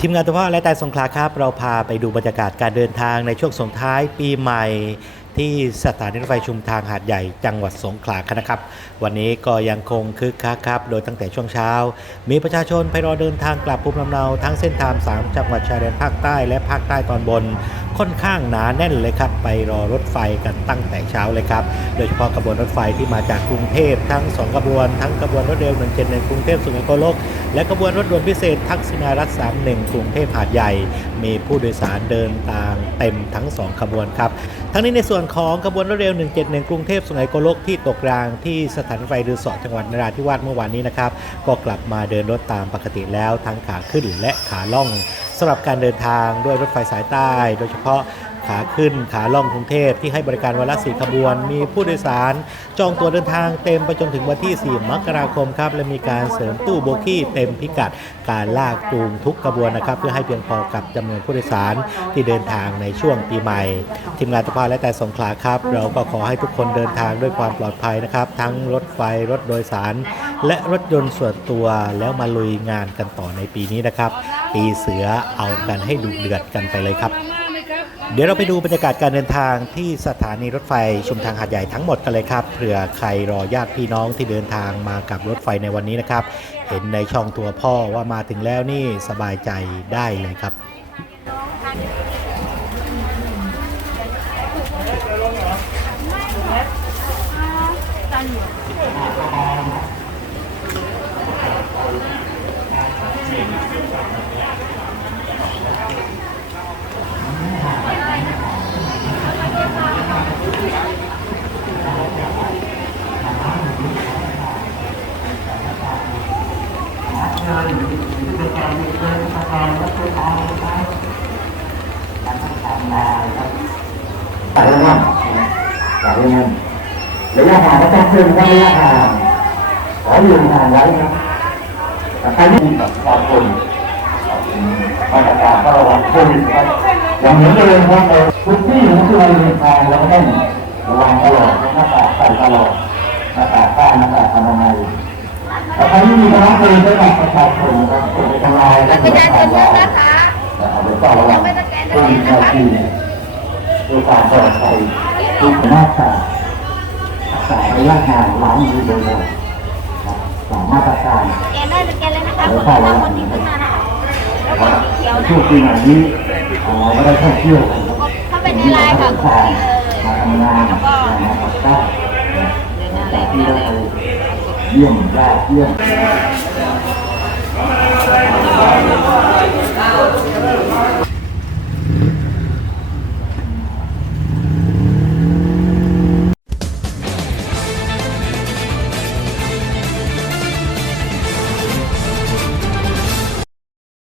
ทีมงานตัวพ่อและแต่สงขลาครับ เราพาไปดูบรรยากาศการเดินทางในช่วงส่งท้ายปีใหม่ ที่สถานีรถไฟชุมทางหาดใหญ่จังหวัดสงขลากันนะครับ วันนี้ก็ยังคงคึกคักครับ โดยตั้งแต่ช่วงเช้า มีประชาชนไปรอเดินทางกลับภูมิลำเนาทั้งเส้นทาง3จังหวัดชายแดนภาคใต้และภาคใต้ตอนบน ค่อนข้างหนาแน่นเลยครับ ไปรอรถไฟกันตั้งแต่เช้าเลยครับ โดยเฉพาะกระบวนรถไฟที่มาจากกรุงเทพทั้ง 2 กระบวน ทั้งกระบวนรถเร็ว171กรุงเทพสุไหงโกลก และกระบวนรถด่วนพิเศษทักษิณารัตน์31กรุงเทพหาดใหญ่ มีผู้โดยสารเดินทางเต็มทั้ง 2 ขบวนครับ ทั้งนี้ในส่วนของขบวนรถเร็ว 171 กรุงเทพสุไหงโกลกที่ตกรางที่สถานีรถไฟรือสอจังหวัดนราธิวาสเมื่อวานนี้นะครับ ก็กลับมาเดินรถตามปกติแล้วทั้งขาขึ้นและขาล่อง สำหรับการเดินทางด้วยรถไฟสายใต้ โดยเฉพาะขาขึ้นขาล่องกรุงเทพที่ให้บริการวันละสี่ขบวน มีผู้โดยสาร จองตัวเดินทางเต็มไปจนถึงวันที่ 4 มกราคมครับ และมีการเสริมตู้โบกี้เต็มพิกัดการลากจูงทุกขบวนนะครับ เพื่อให้เพียงพอกับจำนวนผู้โดยสารที่เดินทางในช่วงปีใหม่ ทีมงานตะพาและแต่สงขลาครับ เราก็ขอให้ทุกคนเดินทางด้วยความปลอดภัยนะครับ ทั้งรถไฟรถโดยสาร และรถยนต์ส่วนตัวแล้วมาลุยงานกันต่อในปีนี้นะครับ ปีเสือเอากันให้ดุเดือดกันไปเลยครับ เดี๋ยวเราไปดูบรรยากาศการเดินทางที่สถานีรถไฟชุมทางหาดใหญ่ทั้งหมดกันเลยครับเผื่อใครรอญาติพี่น้องที่เดินทางมากับรถไฟในวันนี้นะครับ เห็นในช่องตัวพ่อว่ามาถึงแล้วนี่สบายใจได้เลยครับ สายระยะสายระยะระยะห่างก็ต้องขึ้นก็ระยะห่างขอยืนห่างไว้ครับแต่ใครที่แบบคุณขอบคุณมาตรการก็ระวังโควิดครับอย่างเหมือนเดิมครับเราทุกที่ทุกที่เราเดินทางเราก็ต้องระวังตลอดหน้ากาใส่ตลอดหน้ากากผ้าหน้ากากอนามัย แต่ใครที่มีภาระเกินไปกับประชาชนครับควรจะทำลายและประควรชาจะชนทำเยลาอะนะคะนะครับแล้วก็ระวังผู้มีหน้าที่เนี่ยด้วยความปลอดภัยทุกหน้าที่รักษาระยะห่างล้างมือบ่อยๆสามมาตรการแกนได้สแกนเลยนะคะคนที่ทำคนที่ขึ้นมานะคะแล้วก็สีเขียวในนะช่วงปีใหม่นี้เราไม่ได้ท่องเที่ยวกันครับเข้าไปในไลน์ค่ะมามาทำงานมาปักใต้แต่ที่ได้เยี่ยมญา điểm và tiền